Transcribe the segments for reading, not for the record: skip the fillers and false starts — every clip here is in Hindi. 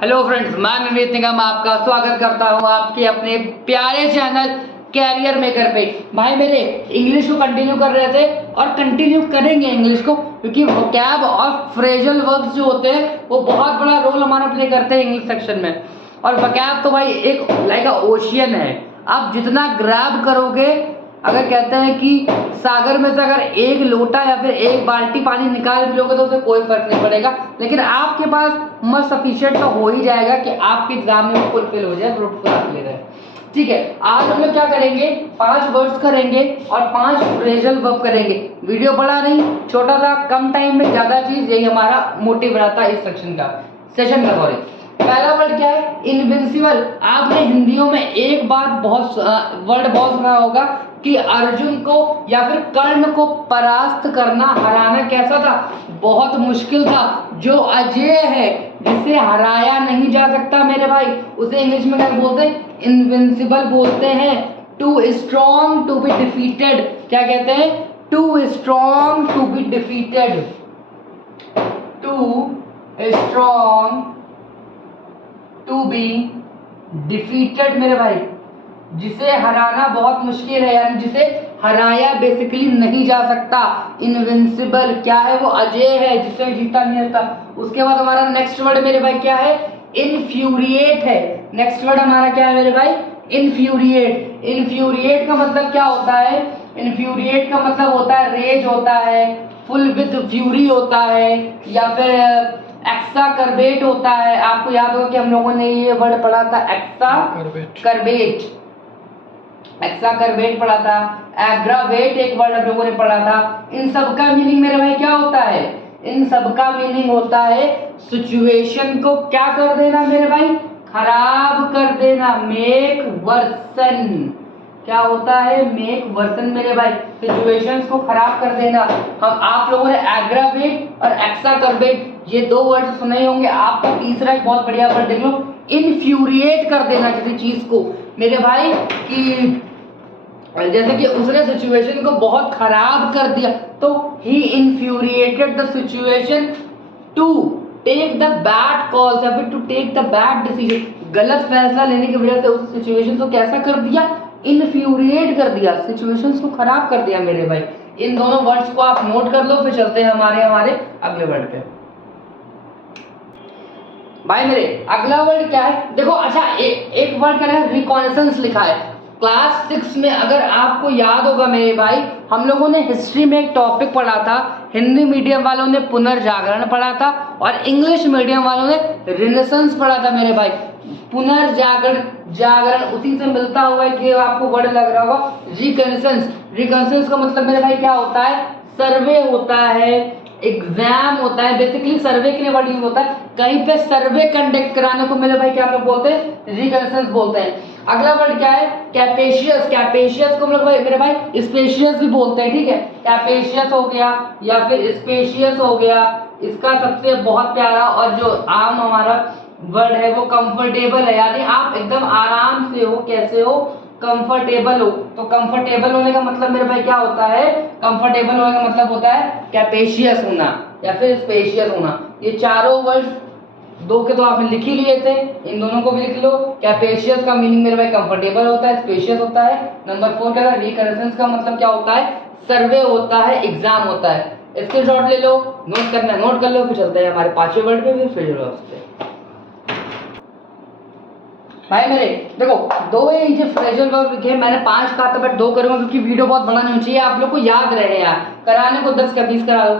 हेलो फ्रेंड्स, मैं नवनीत निगम आपका स्वागत करता हूं आपके अपने प्यारे चैनल कैरियर मेकर पे। भाई मेरे इंग्लिश को कंटिन्यू कर रहे थे और कंटिन्यू करेंगे इंग्लिश को, क्योंकि वोकैब और फ्रेजल वर्ब्स जो होते हैं वो बहुत बड़ा रोल हमारा प्ले करते हैं इंग्लिश सेक्शन में। और वोकैब तो भाई एक लाइक अ ओशियन है, आप जितना ग्रैब करोगे, अगर कहते हैं कि सागर में से अगर एक लोटा या फिर एक बाल्टी पानी निकाल भी लोगे तो उसे कोई फर्क नहीं पड़ेगा, लेकिन आपके पास मस्ट सफिशिएंट तो हो ही जाएगा कि आपके एग्जाम में फुलफिल हो जाए, फ्रूटफुल आप ले रहे हैं। ठीक है, आज हम लोग क्या करेंगे, 5 वर्ड्स करेंगे और 5 फ्रेजल वर्ब करेंगे। वीडियो बड़ा नहीं, छोटा सा, कम टाइम में ज्यादा चीज, यही हमारा मोटिव रहता है इस सेशन का सॉरी। पहला वर्ड क्या है? इनविंसिबल। आपने हिंदियों में एक बात वर्ड बहुत सुना होगा कि अर्जुन को या फिर कर्ण को परास्त करना, हराना कैसा था? बहुत मुश्किल था। जो अजेय है, जिसे हराया नहीं जा सकता मेरे भाई, उसे इंग्लिश में क्या बोलते हैं? इनविंसिबल बोलते हैं। Too strong to be defeated, क्या कहते हैं? Too strong to be defeated. Too strong to be defeated मेरे भाई, जिसे हराना बहुत मुश्किल है, यानी जिसे हराया बेसिकली नहीं जा सकता। इनविंसिबल क्या है? वो अजेय है, जिसे जीता नहीं सकता। उसके बाद हमारा नेक्स्ट वर्ड मेरे भाई क्या है? इनफ्यूरिएट है। नेक्स्ट वर्ड हमारा क्या है मेरे भाई? इनफ्यूरिएट। इनफ्यूरिएट का मतलब क्या होता है? इनफ्यूरिएट का मतलब होता है रेज होता है, फुल विद फ्यूरी होता है, या फिर एक्सा करबेट होता है। आपको याद होगा कि हम लोगों ने ये वर्ड पढ़ा था, एक्सा करबेट। एक्सा करबेट पढ़ा था, एग्रावेट एक वर्ड हम लोगों ने पढ़ा था। इन सब का मीनिंग मेरे भाई क्या होता है? इन सब का मीनिंग होता है सिचुएशन को क्या कर देना मेरे भाई? खराब कर देना। Make worsen. क्या होता है? मेक वर्सन मेरे भाई, सिचुएशंस को खराब कर देना। हम आप लोगों ने एग्रावेट और एक्सा करबेट ये 2 वर्ड सुने ही होंगे। आपको तीसरा एक बहुत बढ़िया वर्ड देख लो, इनफ्यूरिएट कर देना किसी चीज को मेरे भाई, कि जैसे कि उसने सिचुएशन को बहुत खराब कर दिया, तो he infuriated the situation to take the bad calls, या फिर to take the bad decision. गलत फैसला लेने की वजह से उस सिचुएशन को कैसा कर दिया? इन्फ्यूरिएट कर दिया, सिचुएशंस को खराब कर दिया मेरे भाई। इन दोनों वर्ड्स को आप नोट कर लो, फिर चलते हैं हमारे अगले वर्ड पे। भाई मेरे अगला वर्ड क्या है? देखो, अच्छा एक वर्ड क्या है? रिकॉनेसेंस लिखा है। क्लास 6 में अगर आपको याद होगा मेरे भाई, हम लोगों ने हिस्ट्री में एक टॉपिक पढ़ा था। हिंदी मीडियम वालों ने पुनर्जागरण पढ़ा था और इंग्लिश मीडियम वालों ने रिनेसेंस पढ़ा था मेरे भाई। जागरण उसी से मिलता हुआ है कि आपको वर्ड लग रहा होगा रिकनेसेंस। रिकनेसेंस का मतलब मेरे भाई क्या होता है? सर्वे होता है, एग्जाम होता है। बेसिकली सर्वे के लिए वर्ड यूज होता है। कहीं पे सर्वे कंडक्ट कराने को मेरे भाई क्या हम लोग बोलते हैं? रिकनेसेंस बोलते हैं। अगला वर्ड क्या है? कैपेशियस। कैपेशियस को हम लोग मेरे भाई स्पेशियस भी बोलते हैं। ठीक है, कैपेशियस हो गया या फिर स्पेशियस हो गया। इसका सबसे बहुत प्यारा और जो आम हमारा वर्ड है वो कंफर्टेबल है, यानी आप एकदम आराम से हो। कैसे हो? कंफर्टेबल हो। तो कंफर्टेबल होने का मतलब मेरे भाई क्या होता है? कंफर्टेबल होने का मतलब होता है कैपेशियस होना या फिर स्पेशियस होना। ये चारों वर्ड्स 2 के तो आपने लिख ही लिए थे, इन दोनों को भी लिख लो। कैपेशियस का मीनिंग मेरे भाई कंफर्टेबल होता है, स्पेशियस होता है। नंबर 4 क्या है? रिकनेसेंस का मतलब क्या होता है? सर्वे होता है, एग्जाम होता है। स्क्रीनशॉट ले लो, नोट करना है नोट कर लो, फिर चलते हैं हमारे 5वें वर्ड पे, फिर फ्रेजल वर्ब्स पे। भाई मेरे देखो, 2 ही जो फ्रेजल वर्ब लिखे, मैंने 5 कहा था बट 2 करूंगा क्योंकि वीडियो बहुत बड़ा नहीं चाहिए, आप लोग को याद रहे यार। कराने को 10 का 20 करा दो।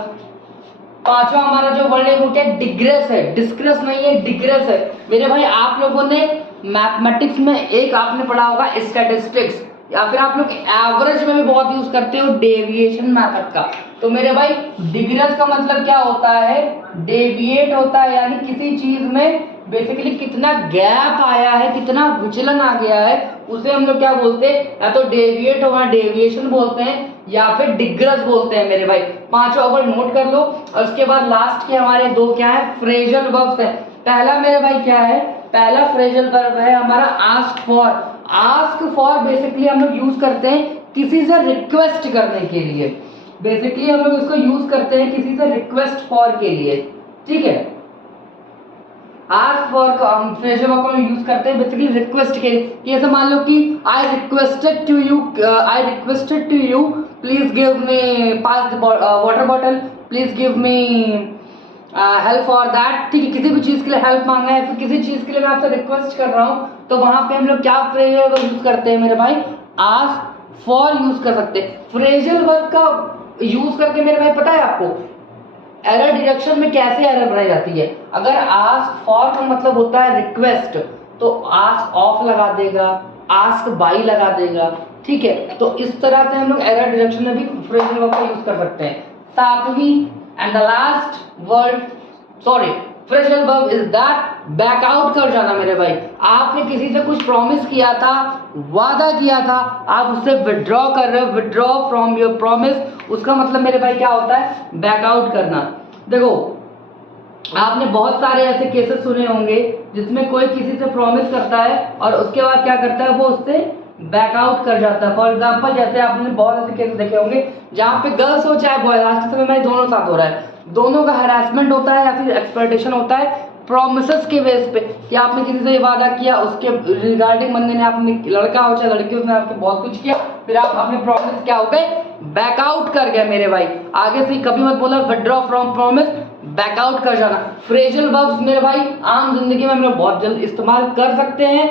5वां हमारा जो वर्ड है वो क्या? डिग्रेस है। डिस्ग्रेस नहीं है, डिग्रेस है मेरे भाई। आप लोगों ने मैथमेटिक्स में एक आपने पढ़ा होगा स्टैटिस्टिक्स, या फिर आप लोग एवरेज में भी बहुत यूज करते हो डेविएशन मेथड का। तो मेरे भाई डिग्रेस का मतलब क्या होता है? डेविएट होता है, यानी किसी चीज में बेसिकली कितना गैप आया है, कितना विचलन आ गया है, उसे हम लोग क्या बोलते हैं? या तो डेविएट होना, डेविएशन बोलते हैं, या फिर डिग्रेस बोलते हैं मेरे भाई। 5वां वर्ड नोट कर लो। और उसके बाद लास्ट के हमारे 2 क्या है? फ्रेजल वर्ब्स है। पहला मेरे भाई क्या है? पहला फ्रेजल वर्ब है हमारा ask for. Ask for basically हम लोग यूज करते हैं किसी से रिक्वेस्ट करने के लिए। बेसिकली हम लोग इसको यूज करते हैं किसी से रिक्वेस्ट फॉर के लिए। ठीक है, आस्क फॉर हम फ्रेजल वर्ब को यूज करते हैं बेसिकली रिक्वेस्ट के, कि ऐसे मान लो कि I requested to you please give me pass the water bottle, please give me help for that. ठीक है, किसी भी चीज़ के लिए हेल्प मांगा है, फिर किसी चीज़ के लिए मैं आपसे रिक्वेस्ट कर रहा हूँ, तो वहाँ पे हम लोग क्या फ्रेजल वर्ब यूज करते हैं मेरे भाई, आस्क फॉर यूज कर सकते हैं। फ्रेजल वर्ब का यूज करके मेरे भाई पता है आपको एरर डिडक्शन में कैसे एरर बनाई जाती है। अगर आस्क फॉर का मतलब होता है रिक्वेस्ट, तो आस्क ऑफ लगा देगा, आस्क बाई लगा देगा। ठीक है, तो इस तरह से हम लोग एरर डिडक्शन में भी फ्रेजल वर्ब का यूज कर सकते हैं। सातवीं and the last word, sorry, phrasal verb is that back out कर जाना मेरे भाई। आपने किसी से कुछ प्रॉमिस किया था, वादा किया था, आप उससे विड्रॉ कर रहे हो, विड्रॉ फ्रॉम योर प्रॉमिस, उसका मतलब मेरे भाई क्या होता है, बैक आउट करना। देखो आपने बहुत सारे ऐसे केसेस सुने होंगे जिसमें कोई किसी से प्रॉमिस करता है और उसके बाद क्या करता है, वो उससे बैक आउट कर जाता है। फॉर एग्जाम्पल जैसे आपने बहुत ऐसे केसेस देखे होंगे जहाँ पे गर्ल्स हो चाहे बॉयज, आज के समय में दोनों साथ हो रहा है, दोनों का हैरेसमेंट होता है या फिर एक्सप्लॉइटेशन होता है प्रॉमिसेस के बेस पे, कि आपने किसी से ये वादा किया, उसके रिगार्डिंग बंदे ने, आपने लड़का हो चाहे लड़की, उसने आपके बहुत कुछ किया, फिर आप अपने प्रॉमिस क्या हो गए, बैक आउट कर गए मेरे भाई। आगे से कभी मत बोला withdraw from promise, back out कर जाना। फ्रेजल वर्ब्स मेरे भाई आम जिंदगी में हम लोग बहुत जल्द इस्तेमाल कर सकते हैं,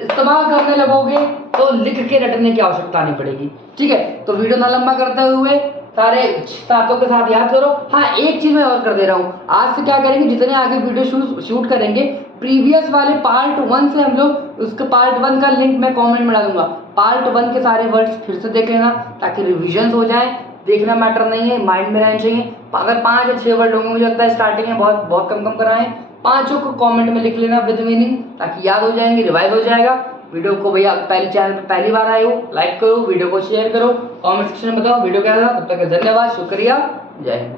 इस्तेमाल करने लगोगे तो लिख के रटने की आवश्यकता नहीं पड़ेगी। ठीक है, तो वीडियो ना लंबा करते हुए सारे साथों के साथ याद करो। हाँ, एक चीज मैं और कर दे रहा हूँ, आज से क्या करेंगे, जितने आगे वीडियो शूट करेंगे, प्रीवियस वाले पार्ट 1 से हम लोग उसके पार्ट 1 का लिंक मैं कमेंट में डालूंगा, पार्ट 1 के सारे वर्ड्स फिर से देख लेना ताकि रिविजन हो जाए। देखना मैटर नहीं है, माइंड में रहना चाहिए। अगर 5 या 6 वर्ड होंगे, मुझे लगता है स्टार्टिंग में बहुत बहुत कम कराएं, 5 को कमेंट में लिख लेना विद मीनिंग, ताकि याद हो जाएंगे, रिवाइज हो जाएगा। वीडियो को भैया पहले चैनल पर पहली बार आए हो, लाइक करो, वीडियो को शेयर करो, कमेंट सेक्शन में बताओ वीडियो कैसा था। तब तक धन्यवाद, शुक्रिया, जय हिंद।